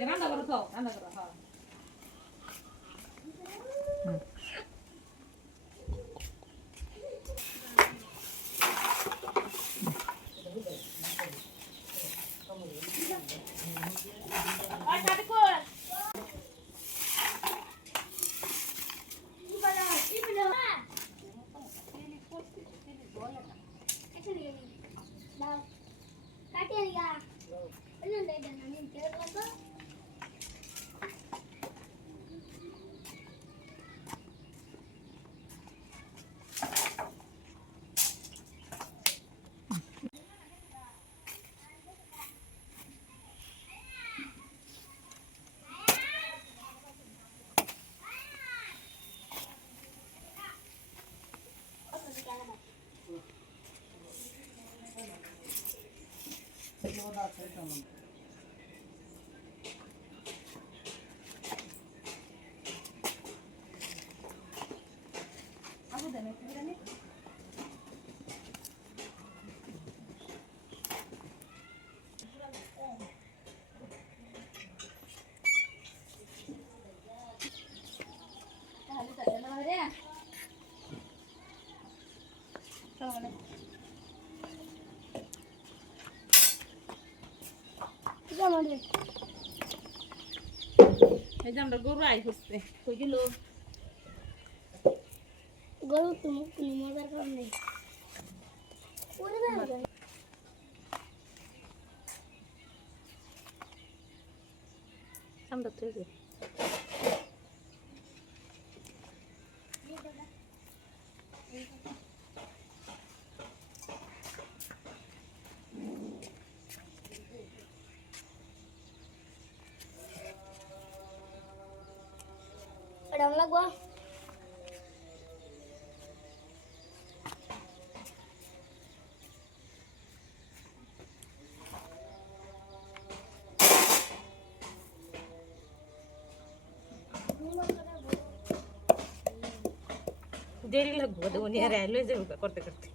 রান্না করো তো রান্না করো হ্যাঁ এই যে আমরা গরু আই হচ্ছে কই গেল গরু তুমি কোনো মজার কারণ নেই আমরা তো এই Adam লাগবো দেরি লাগবে তো উনি আর আইলো যে করতে করতে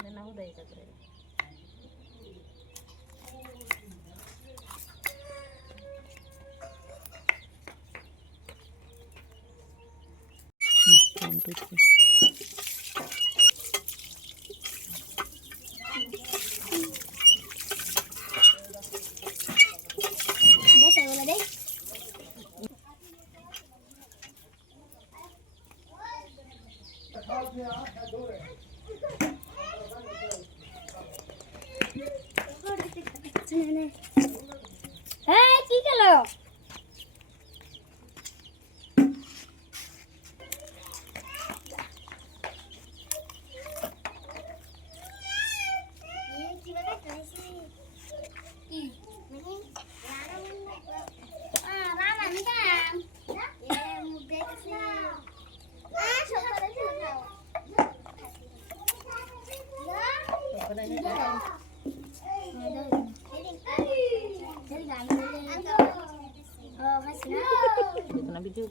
কানে না উদাই তা করে Basta wala deh. Hey, কি গেল? না ভিডিও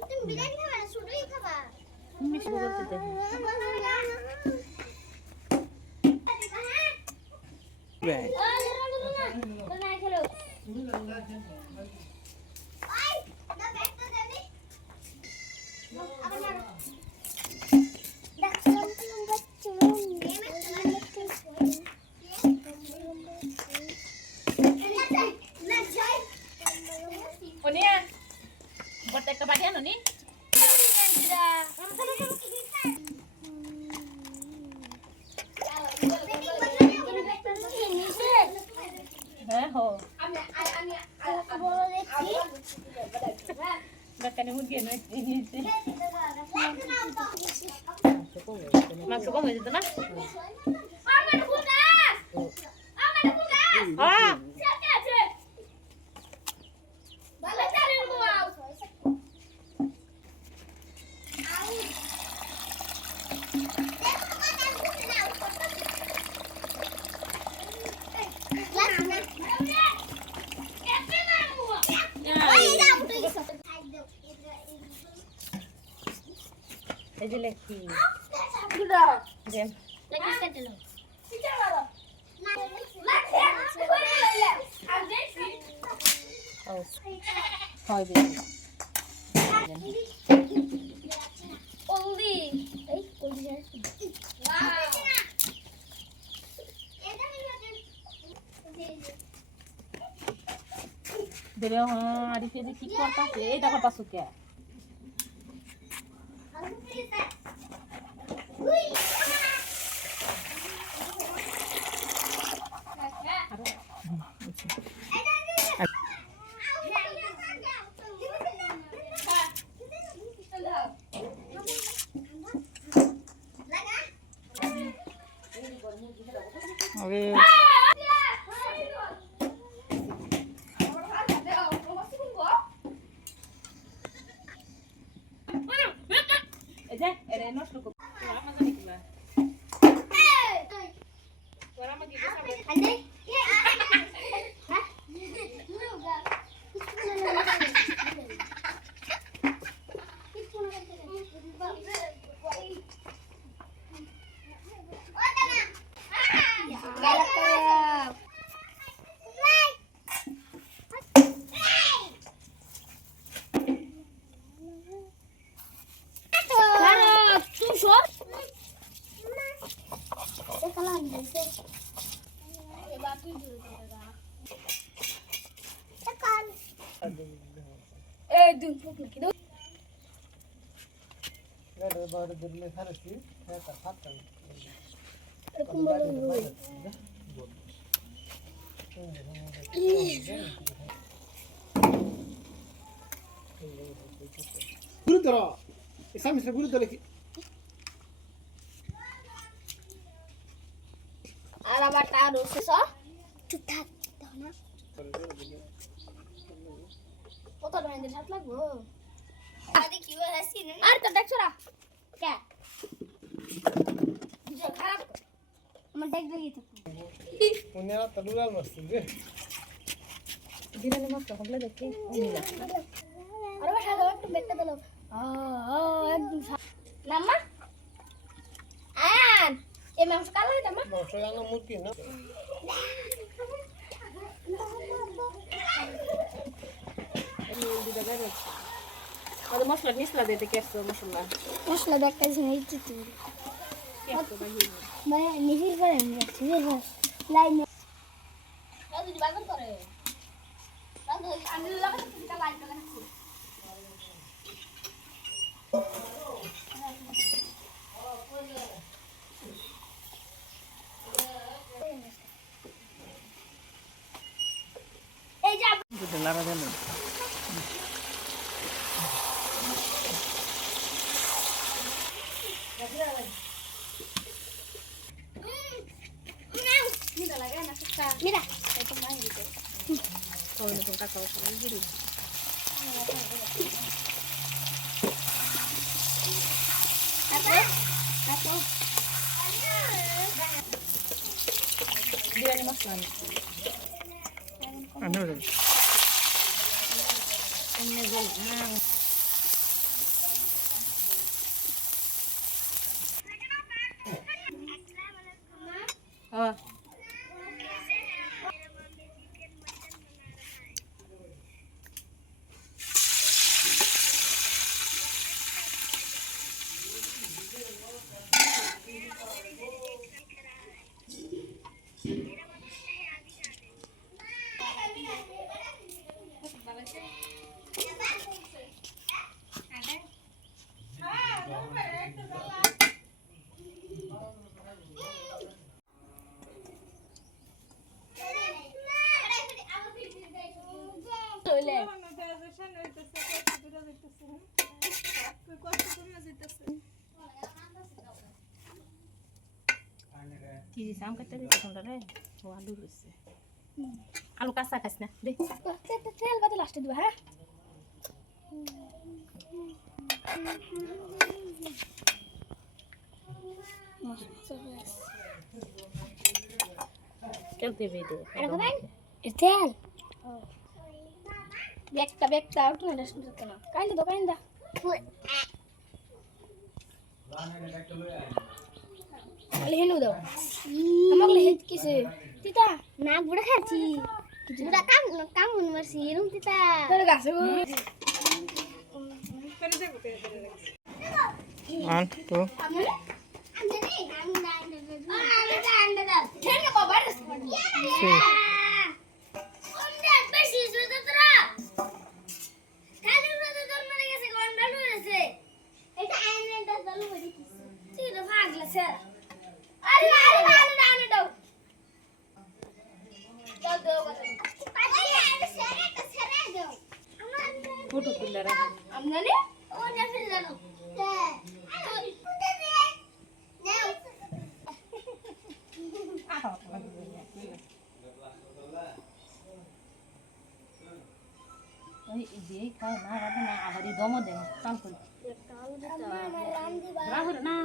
তুমি বিরিয়ানি খাবা না শুধুই খাবা মিষ্টি করতে দে Right. Onia, buat teka bagian nih. Ho. Makan yang mungkin ini sih. Masuk kok itu nah? Ah. এই যে লেখি দুটো দেন লেগে কেটে নাও হয় বেশি ওলদি এই ওলদি বেরে আরিফে যে কি করতাছে এই দেখো পাসুকে এই যে এরে নষ্ট করব ওরা মজা নিবা ওরা মজা দিবে সামনে আন্ডে গুরুতর ইসলামিক গুরুতর কি আর আবার তার রসেস চুপ থাক দাও না কত টাকা হাত লাগবো আরে কি হইছে আর তো দেখছ না কে যে খারাপ আমার দেখ দেখি তো পুনেরা তলুরাল মস্ত রে দিরালে মত হবলে দেখি নিলা আরে বাসা দাও একটু বেটটা দিলো একদম নাম্মা আন এই মাংস কালো হইতা মা মশলা মুরগি না আরে মশলা নিসলা দিতে কেসো মশলা মশলা দেখতে শুনে দিতে কেসো বাহি মানে নিজের করে নিয়েছি যে লাইন আজ দি বাগন করে বাগন আমি লাগাতে কিটা লাইন করে রাখছি এই যা দুটো লারা দেন mira esto más rico Con cacao con el giri. Dia ni makan. Anu dah. Ini dah. Ah. Kiri sam kata dia tak dah. Wah lurus. Alu kasar kasna. Deh. Tel batu last dua ha. Kel TV tu. Ada apa? Tel. Bekta tu ada sudah kena. Kain dah. খালি হেনু দাও আমাকে হেত কিসে তিতা না বুড়া খাচ্ছি বুড়া কাম মারছি এরকম তিতা তোর গাছে গো 1 2 ফটো তুলে রাখো খায় না রাখে না আবার এই দমও দেয় কাল করে রাখো না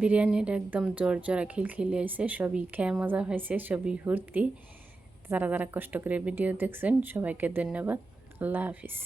বিরিয়ানিটা একদম জোর জোড়া খিলখিলি হয়েছে সবই খেয়ে মজা হয়েছে সবই হুর্তি যারা যারা কষ্ট করে ভিডিও দেখছেন সবাইকে ধন্যবাদ আল্লাহ হাফিজ